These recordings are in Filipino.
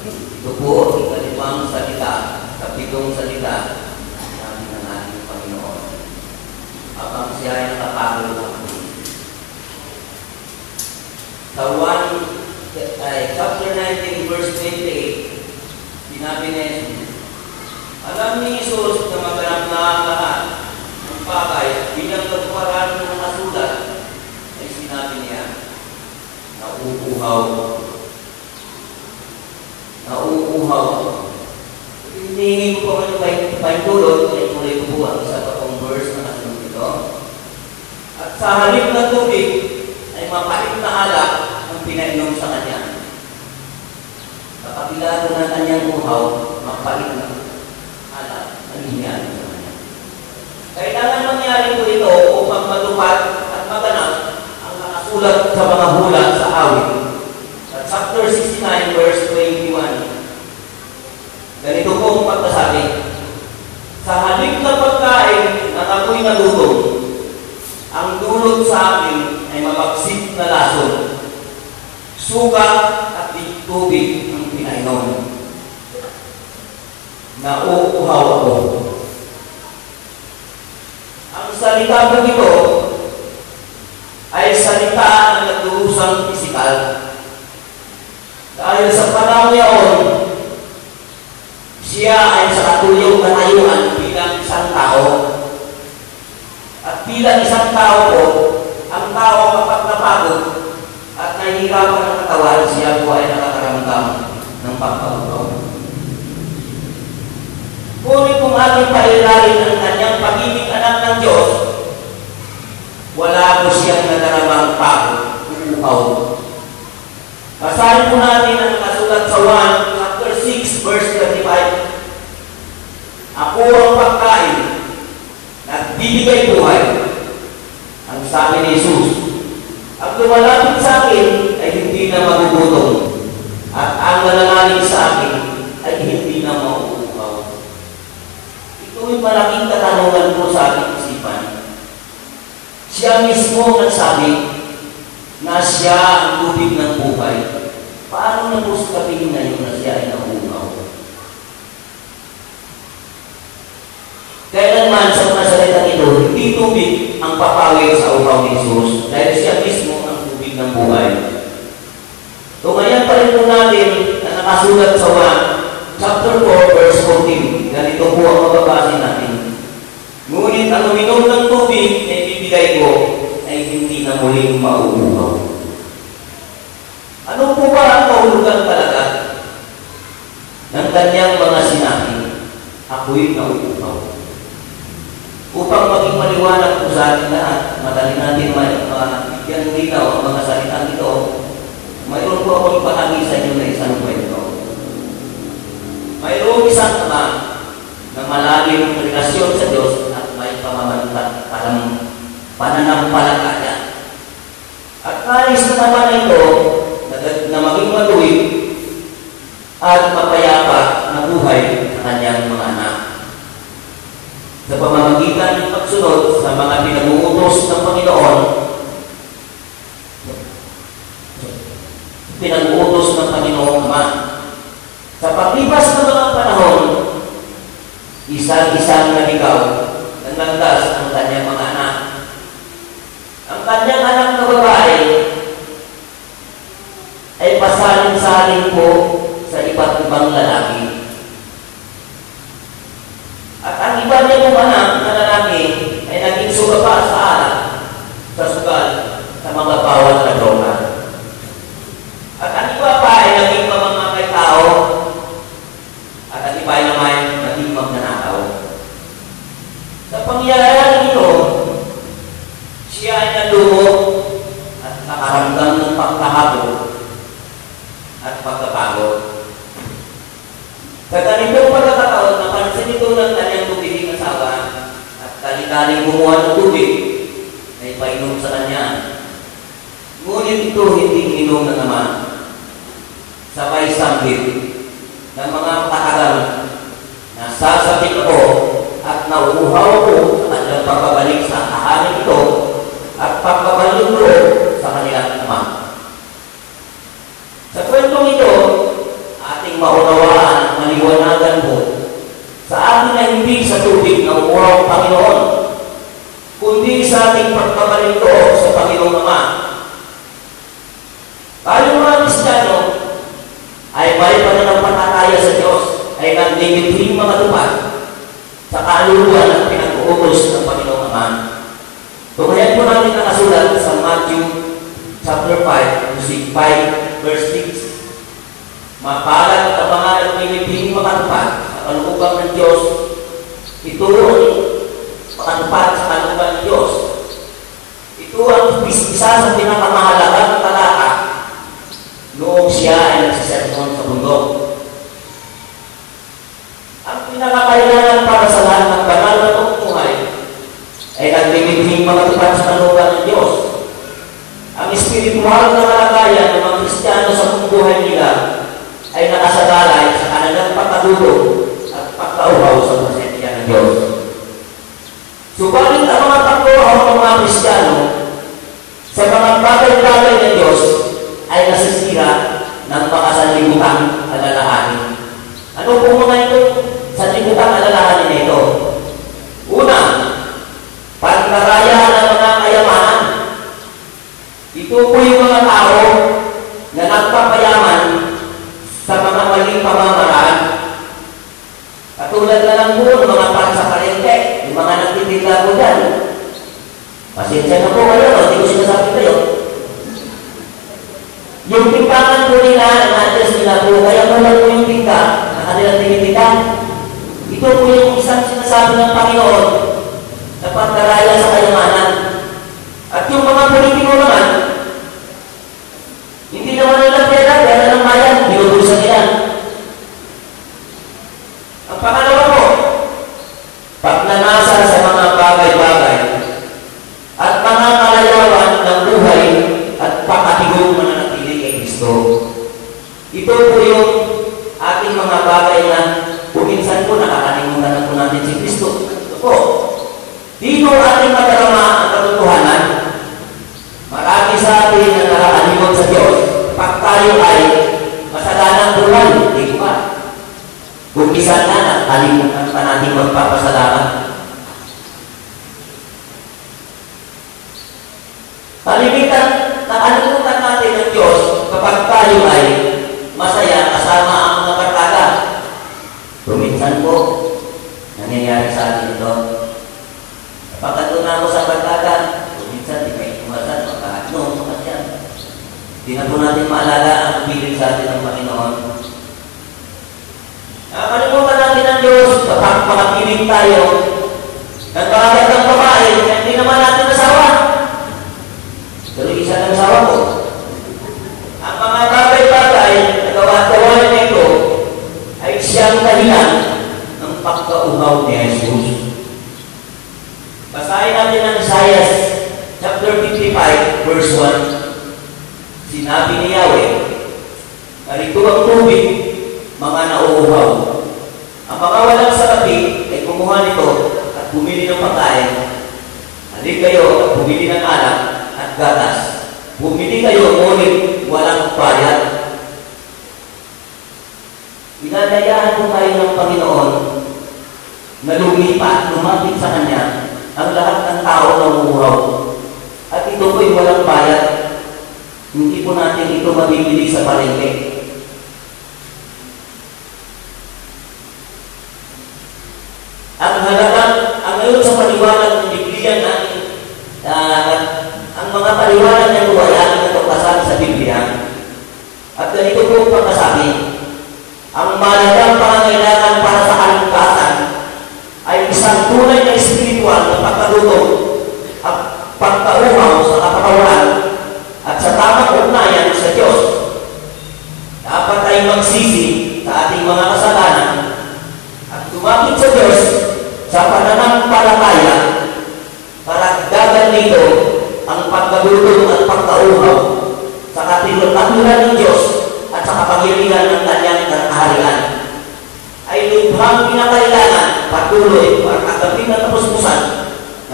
Ito po, ikalimang salita, kapitong salita, sabi ng ating Panginoon. Habang siya ay nakapagod ng krus. Sa chapter 19, verse 28, sinabi ni Jesus, alam ni Jesus na maganap na ang lahat ng bagay bilang katuparan ng nakasulat, ay sinabi niya, nauuhaw. Hinihingi ko po kayo paintulot, ay tuloy ko po ang isa pa pong verse na kasunod ito. At sa halip na tubig, ay mapalit na alak ang pinainom sa kanya. Sa kapila ng kanyang uhaw, mapalit na alak ang hiniyari sa kanya. Kailangan mangyari po ito upang matupad at maganap ang nakasulat sa mga hula sa awit. Sa chapter 69, verse 21, ganito po ang pagkasabi, sa halip na pagkain na ako'y nagutom, ang dulot sa akin ay mabagsik na lason, suka at tubig ang pinainom. Nauuhaw ako. Ang salita po ito ay salita na nagdurusang pisikal. Dahil sa panahon niyaon, siya ay sa katuyong katayuan bilang isang tao. At bilang isang tao po, ang tao kapag napagod at nahihirapan ng katawan, siya po ay nakakaramdam ng pagkauhaw. Ngunit kung ating pailalin ang kanyang pag-ibig anak ng Diyos, wala po siyang nadaramang pagod, uuhaw. Basahin po natin ang nakasulat sa 1, chapter 6, verse 25. Ako ang pagkain, nagbibigay buhay. Ang sabi ni Jesus, ang lumalapit sa akin ay hindi na magugutom, at ang nananalig sa akin ay hindi na mauuhaw. Ito'y malaking katanungan po sa ating isipan. Siya mismo nagsabi na siya ang tubig ng buhay. Paano na po sa kapingin na yun na siya ay nauuhaw? Kailanman sa mga salita ito, hindi tubig ang papawid sa uhaw ni Jesus dahil siya mismo ang tubig ng buhay. Tumayan pa rin po natin na nakasulat sa 1, chapter 4, verse 14. Ganito po ang mababasa natin. Ngunit ang uminom ng tubig na ibibigay ko ay hindi na muling mauuhaw. Ano po ba ang kahulugan talaga ng kanyang mga sinabi? Ako'y nauuhaw. Upang maging maliwanag po sa ating lahat, madali natin bigyan linaw ang mga salitang ito. Mayroon po akong ipahagi sa inyo na isang kwento. Mayroong isang ama na malalim ng relasyon sa Diyos at may pananampalataya. At nais na naman ito na maging matuwid at mapayapa na buhay sa kanyang mga anak. Sa pamamagitan ng pagsunod sa mga pinag-uutos ng Panginoon, Ama. Sa paglipas ng mga panahon, isang-isang naligaw ng landas ang kanyang mga anak. Ang kanyang anak na babae ay pasaling-saling po sa iba't ibang lalaki. At ang iba niya pong anak na lalaki ay naging sugapa sa alak, sa sugal, sa mga bawal na droga. At ang iba pa ay naging mamamagay tao, at ang iba ay naman naging magnanakaw. Sa pangyayari ito, siya ay nalumo at nakaramdam ng pagkahabol at pagkapagod. Sa ganitong pagkakataon, napansin ito ng kanyang tubiging asawa at kali-kaling kumuha ng tubig na ipainom sa kanya. Ngunit ito hindi ininom na naman. Sabay sambit ng mga katagal na sasabit ako at nauuhaw ko sa kanyang pagbabalik sa tahanan ito at pagbabalik ko sa kanilang ama. Sa kwentong ito, ating Tayong mga Kristiyano ay may pananampalataya sa Diyos ay nagdidikling mga tupad sa kaluluwa ng pinag-uutos ng Panginoong Ama. Tumayan po natin ang nasulat sa Matthew chapter 5, verse 6. Mapalad ang mga nagdidikling mga tupad sa kaluluwa ng Diyos. Ito ang makatupad sa kaluluwa ng Diyos. Ito ang isa sa pinakamahalagang talata noong siya ay nagsisermon sa bundok. Ang pinakakailangan para sa lahat ng banal na pamumuhay ay nagdidikling makatupad sa kalooban ng Diyos. Ang espiritual na kalagayan ng mga Kristiyano sa pamumuhay nila ay nakasalalay sa kanilang pagkadulog at pagkauhaw sa presensya ng Diyos. Subalit ang mga pagkauhaw ng mga Kristiyano sa mga bagay-bagay ng Diyos ay nasisira ng makasanlibutan alalahanin. Ano po mga ito? Sanlibutan alalahanin na ito. Una, pagkaraya ng mga kayamanan. Ito po yung mga tao na nagpapayaman sa mga maling pamamaraan. Katulad na lang po ng mga pan sa palengke, yung mga nagtitinda po dyan. Pasensya na po kayo, hindi ko sinasabi kayo. Yung tingkangan po nila, na-adjust nila po, kaya mula po yung tingka na kanilang tinitindan. Ito po yung isang sinasabi ng Panginoon na pagkaraya sa kayamanan. At yung mga politiko naman, hindi naman nila pera ng bayan, binubusan nila. Ang pangalawa po, pagnanasa sa mga bagay-bagay at mga kalayawan ng buhay at pakatigong mananatili kay Kristo. Ito po yung ating mga bagay na minsan po nakakalimutan na po natin si Kristo. Ito po, dito ating madarama ang katotohanan. Marami sa atin na nakakalimot sa Diyos pag tayo ay masaganang buhay, di ba? Kung minsan na nakalimutan pa natin magpapasalamat. Nakalimutan natin ng Diyos kapag tayo ay masaya kasama ang mga barkada. Minsan po, nangyayari sa atin ito. Kapag katuna ko sa barkada, minsan di kayo kumasan, magkakano, makasyan. Hindi na po natin maalala ang piling sa atin ng Panginoon. Nakalimutan natin ng Diyos kapag makapiling tayo ng mga babae, hindi naman natin nasawa. Pero isa ng asawa ko. Ang mga bagay-bagay na gawa-gawa na ito ay siyang dahilan ng pagkauhaw ni Jesus. Basahin natin ang Isaiah chapter 55 verse 1. Sinabi ni Yahweh, narito ang tubig, mga nauuhaw. Ang mga walang sarapi ay kumuha nito at bumili ng pagkain. Halika kayo at bumili ng alak at gatas. Bumili kayo, ngunit walang bayad. Inadayaan po tayo ng Panginoon na lumipat, lumapit sa Kanya ang lahat ng tao na umuhaw. At ito po'y walang bayad. Hindi po natin ito mabibili sa palengke. Ang ngayon sa paliwanag ng Biblia natin, ang mga paliwanag na ito ay ating natuklasan sa Biblia. At ganito po ang pagkasabi, ang mahalagang pangangailangan para sa kalungkatan ay isang tunay na espiritual na pagkalutong at pagkauhaw sa kapakawalan at sa tamang ugnayan sa Diyos. Dapat ay magsisi sa ating mga kasalanan at lumapit sa Diyos sa pananampalataya para dagan nito ang pagkalutong at pagkauhaw sa katinulan ng Diyos at sa kapangyarihan ng Kanyang kaharian. Ay lubhang pinakailangan patuloy para kagapin at tapos-pusan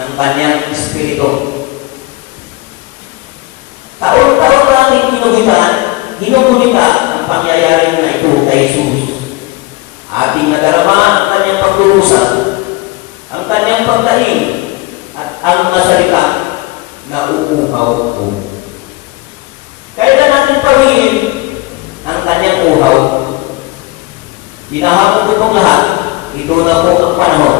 ng Kanyang Espiritu. Taon-taon natin hinugunita ang pangyayaring na ito kay Jesus. Ating nadarama ang Kanyang pagturusan, ang Kanyang pagdaing, at ang mga salita na uuhaw. Kailan natin Hinahamon ko itong lahat, ito na po ang panahon